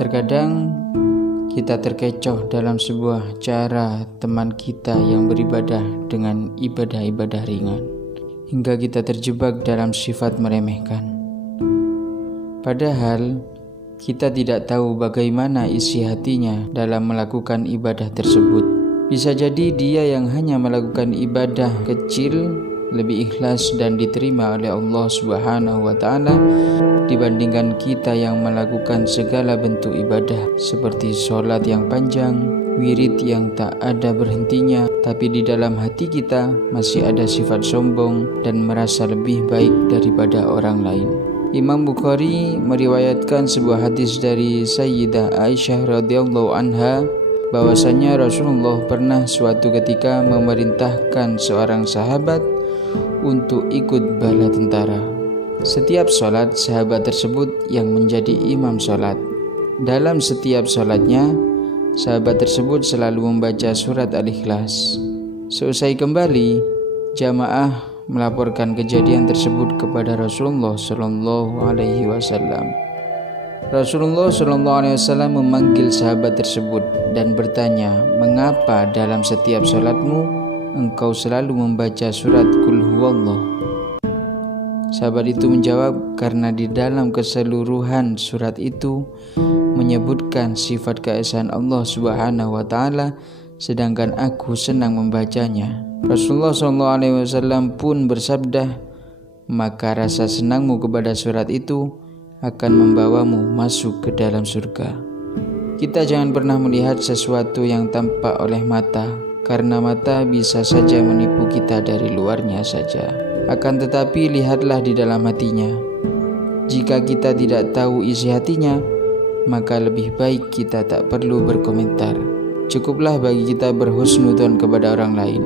Terkadang kita terkecoh dalam sebuah cara teman kita yang beribadah dengan ibadah-ibadah ringan, hingga kita terjebak dalam sifat meremehkan. Padahal kita tidak tahu bagaimana isi hatinya dalam melakukan ibadah tersebut. Bisa jadi dia yang hanya melakukan ibadah kecil lebih ikhlas dan diterima oleh Allah Subhanahu wa Ta'ala dibandingkan kita yang melakukan segala bentuk ibadah seperti sholat yang panjang, wirid yang tak ada berhentinya, tapi di dalam hati kita masih ada sifat sombong dan merasa lebih baik daripada orang lain. Imam Bukhari meriwayatkan sebuah hadis dari Sayyidah Aisyah radhiyallahu anha bahwasanya Rasulullah pernah suatu ketika memerintahkan seorang sahabat untuk ikut bala tentara. Setiap sholat, sahabat tersebut yang menjadi imam sholat. Dalam setiap sholatnya, sahabat tersebut selalu membaca surat Al-Ikhlas. Seusai kembali, jamaah melaporkan kejadian tersebut kepada Rasulullah Shallallahu Alaihi Wasallam. Rasulullah Shallallahu Alaihi Wasallam memanggil sahabat tersebut dan bertanya, mengapa dalam setiap sholatmu engkau selalu membaca surat Qul Huwallah? Sahabat itu menjawab, karena di dalam keseluruhan surat itu menyebutkan sifat keesaan Allah Subhanahu wa Ta'ala, sedangkan aku senang membacanya. Rasulullah SAW pun bersabda, maka rasa senangmu kepada surat itu akan membawamu masuk ke dalam surga. Kita jangan pernah melihat sesuatu yang tampak oleh mata, karena mata bisa saja menipu kita dari luarnya saja. Akan tetapi lihatlah di dalam hatinya. Jika kita tidak tahu isi hatinya, maka lebih baik kita tak perlu berkomentar. Cukuplah bagi kita berhusnudzon kepada orang lain.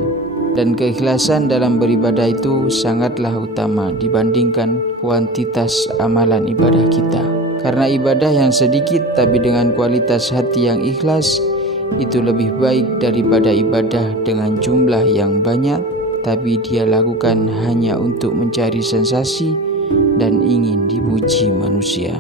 Dan keikhlasan dalam beribadah itu sangatlah utama dibandingkan kuantitas amalan ibadah kita. Karena ibadah yang sedikit tapi dengan kualitas hati yang ikhlas itu lebih baik daripada ibadah dengan jumlah yang banyak tapi dia lakukan hanya untuk mencari sensasi dan ingin dipuji manusia.